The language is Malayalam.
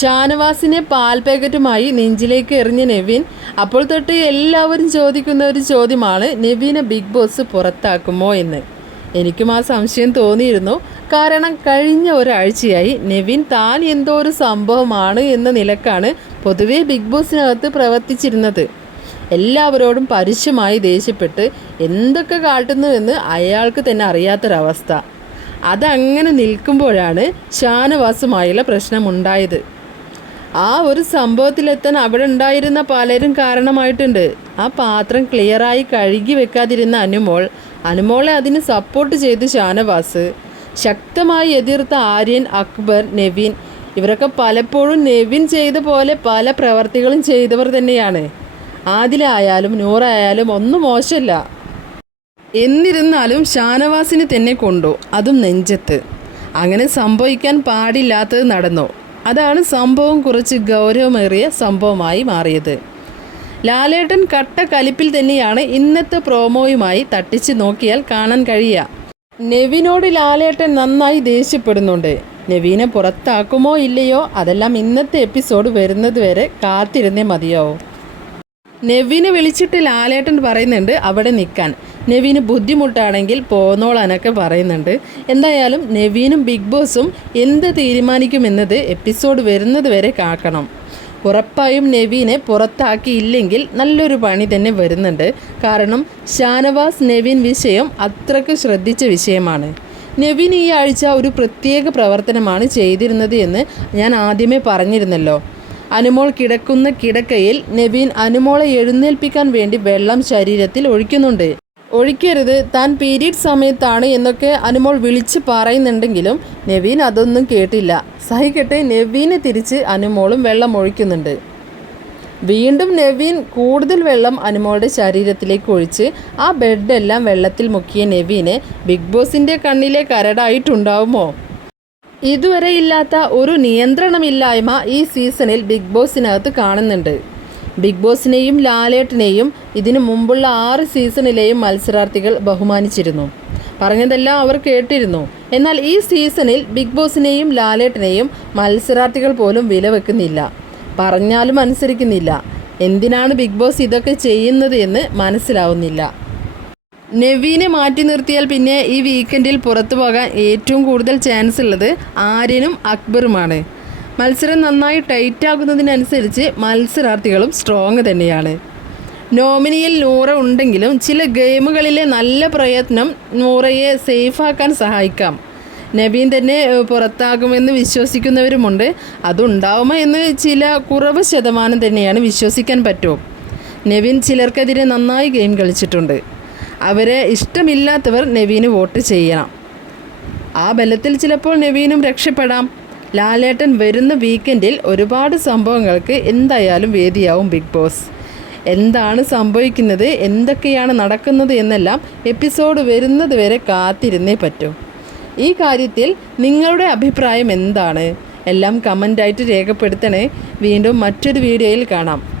ഷാനവാസിനെ പാൽ പാക്കറ്റുമായി നെഞ്ചിലേക്ക് എറിഞ്ഞ നെവിൻ. അപ്പോൾ തൊട്ട് എല്ലാവരും ചോദിക്കുന്ന ഒരു ചോദ്യമാണ് നെവിനെ ബിഗ് ബോസ് പുറത്താക്കുമോ എന്ന്. എനിക്കും ആ സംശയം തോന്നിയിരുന്നു. കാരണം കഴിഞ്ഞ ഒരാഴ്ചയായി നെവിൻ താൻ എന്തോ ഒരു സംഭവമാണ് എന്ന നിലക്കാണ് പൊതുവെ ബിഗ് ബോസിനകത്ത് പ്രവർത്തിച്ചിരുന്നത്. എല്ലാവരോടും പരുഷമായി ദേഷ്യപ്പെട്ട് എന്തൊക്കെ കാട്ടുന്നുവെന്ന് അയാൾക്ക് തന്നെ അറിയാത്തൊരവസ്ഥ. അതങ്ങനെ നിൽക്കുമ്പോഴാണ് ഷാനവാസുമായുള്ള പ്രശ്നമുണ്ടായത്. ആ ഒരു സംഭവത്തിലെത്താൻ അവിടെ ഉണ്ടായിരുന്ന പലരും കാരണമായിട്ടുണ്ട്. ആ പാത്രം ക്ലിയറായി കഴുകി വെക്കാതിരുന്ന അനുമോൾ അനുമോളെ അതിന് സപ്പോർട്ട് ചെയ്ത് ഷാനവാസ് ശക്തമായി എതിർത്ത ആര്യൻ അക്ബർ നെവിൻ ഇവരൊക്കെ പലപ്പോഴും നെവിൻ ചെയ്ത പോലെ പല പ്രവർത്തികളും ചെയ്തവർ തന്നെയാണ്. ആദിലായാലും നൂറായാലും ഒന്നും മോശമല്ല എന്നിരുന്നാലും ഷാനവാസിനെ തന്നെ കൊണ്ടു. അതും നെഞ്ചത്ത്. അങ്ങനെ സംഭവിക്കാൻ പാടില്ലാത്തത് നടന്നു. അതാണ് സംഭവം കുറച്ച് ഗൗരവമേറിയ സംഭവമായി മാറിയത്. ലാലേട്ടൻ കട്ട കലിപ്പിൽ തന്നെയാണ് ഇന്നത്തെ പ്രോമോയുമായി തട്ടിച്ച് നോക്കിയാൽ കാണാൻ കഴിയുക. നെവിനോട് ലാലേട്ടൻ നന്നായി ദേഷ്യപ്പെടുന്നുണ്ട്. നെവീനെ പുറത്താക്കുമോ ഇല്ലയോ അതെല്ലാം ഇന്നത്തെ എപ്പിസോഡ് വരുന്നത് വരെ കാത്തിരുന്നേ മതിയാവും. നെവിനെ വിളിച്ചിട്ട് ലാലേട്ടൻ പറയുന്നുണ്ട് അവിടെ നിൽക്കാൻ. നെവീന് ബുദ്ധിമുട്ടാണെങ്കിൽ പോന്നോളാനൊക്കെ പറയുന്നുണ്ട്. എന്തായാലും നെവീനും ബിഗ് ബോസും എന്ത് തീരുമാനിക്കുമെന്നത് എപ്പിസോഡ് വരുന്നത് വരെ കാക്കണം. ഉറപ്പായും നെവീനെ പുറത്താക്കിയില്ലെങ്കിൽ നല്ലൊരു പണി തന്നെ വരുന്നുണ്ട്. കാരണം ഷാനവാസ് നെവിൻ വിഷയം അത്രയ്ക്ക് ശ്രദ്ധിച്ച വിഷയമാണ്. നെവിൻ ഈ ആഴ്ച ഒരു പ്രത്യേക പ്രവർത്തനമാണ് ചെയ്തിരുന്നത് എന്ന് ഞാൻ ആദ്യമേ പറഞ്ഞിരുന്നല്ലോ. അനുമോൾ കിടക്കുന്ന കിടക്കയിൽ നെവീൻ അനുമോളെ എഴുന്നേൽപ്പിക്കാൻ വേണ്ടി വെള്ളം ശരീരത്തിൽ ഒഴിക്കുന്നുണ്ട്. ഒഴിക്കരുത്. താൻ പീരീഡ് സമയത്താണ് എന്നൊക്കെ അനുമോൾ വിളിച്ച് പറയുന്നുണ്ടെങ്കിലും നവീൻ അതൊന്നും കേട്ടില്ല. സഹിക്കട്ടെ നവീനെ തിരിച്ച് അനുമോളും വെള്ളം ഒഴിക്കുന്നുണ്ട്. വീണ്ടും നവീൻ കൂടുതൽ വെള്ളം അനുമോളുടെ ശരീരത്തിലേക്ക് ഒഴിച്ച് ആ ബെഡെല്ലാം വെള്ളത്തിൽ മുക്കിയ നവീനെ ബിഗ് ബോസിന്റെ കണ്ണിലെ കരടായിട്ടുണ്ടാവുമോ? ഇതുവരെ ഇല്ലാത്ത ഒരു നിയന്ത്രണമില്ലായ്മ ഈ സീസണിൽ ബിഗ് ബോസിനകത്ത് കാണുന്നുണ്ട്. ബിഗ് ബോസിനെയും ലാലേട്ടനെയും ഇതിനു മുമ്പുള്ള ആറ് സീസണിലെയും മത്സരാർത്ഥികൾ ബഹുമാനിച്ചിരുന്നു. പറഞ്ഞതെല്ലാം അവർ കേട്ടിരുന്നു. എന്നാൽ ഈ സീസണിൽ ബിഗ് ബോസിനെയും ലാലേട്ടനെയും മത്സരാർത്ഥികൾ പോലും വില വെക്കുന്നില്ല പറഞ്ഞാലും അനുസരിക്കുന്നില്ല. എന്തിനാണ് ബിഗ് ബോസ് ഇതൊക്കെ ചെയ്യുന്നത് എന്ന് മനസ്സിലാവുന്നില്ല. നവീനെ മാറ്റി നിർത്തിയാൽ പിന്നെ ഈ വീക്കെൻഡിൽ പുറത്തു പോകാൻ ഏറ്റവും കൂടുതൽ ചാൻസ് ഉള്ളത് ആര്യനും അക്ബറുമാണ്. മത്സരം നന്നായി ടൈറ്റ് ആകുന്നതിനനുസരിച്ച് മത്സരാർത്ഥികളും സ്ട്രോങ് തന്നെയാണ്. നോമിനിയിൽ നൂറ ഉണ്ടെങ്കിലും ചില ഗെയിമുകളിലെ നല്ല പ്രയത്നം നൂറയെ സേഫാക്കാൻ സഹായിക്കാം. നബീൻ തന്നെ പുറത്താകുമെന്ന് വിശ്വസിക്കുന്നവരുമുണ്ട്. അതുണ്ടാവുമോ എന്ന് ചില കുറവ് ശതമാനം തന്നെയാണ് വിശ്വസിക്കാൻ പറ്റുമോ നവീൻ ചിലർക്കെതിരെ നന്നായി ഗെയിം കളിച്ചിട്ടുണ്ട്. അവരെ ഇഷ്ടമില്ലാത്തവർ നവീന് വോട്ട് ചെയ്യണം. ആ ബലത്തിൽ ചിലപ്പോൾ നവീനും രക്ഷപ്പെടാം. ലാലേട്ടൻ വരുന്ന വീക്കെൻഡിൽ ഒരുപാട് സംഭവങ്ങൾക്ക് എന്തായാലും വേദിയാവും ബിഗ് ബോസ് എന്താണ് സംഭവിക്കുന്നത്? എന്തൊക്കെയാണ് നടക്കുന്നത്? എന്നെല്ലാം എപ്പിസോഡ് വരുന്നത് വരെ കാത്തിരുന്നേ പറ്റൂ. ഈ കാര്യത്തിൽ നിങ്ങളുടെ അഭിപ്രായം എന്താണ്? എല്ലാം കമന്റായിട്ട് രേഖപ്പെടുത്തണേ. വീണ്ടും മറ്റൊരു വീഡിയോയിൽ കാണാം.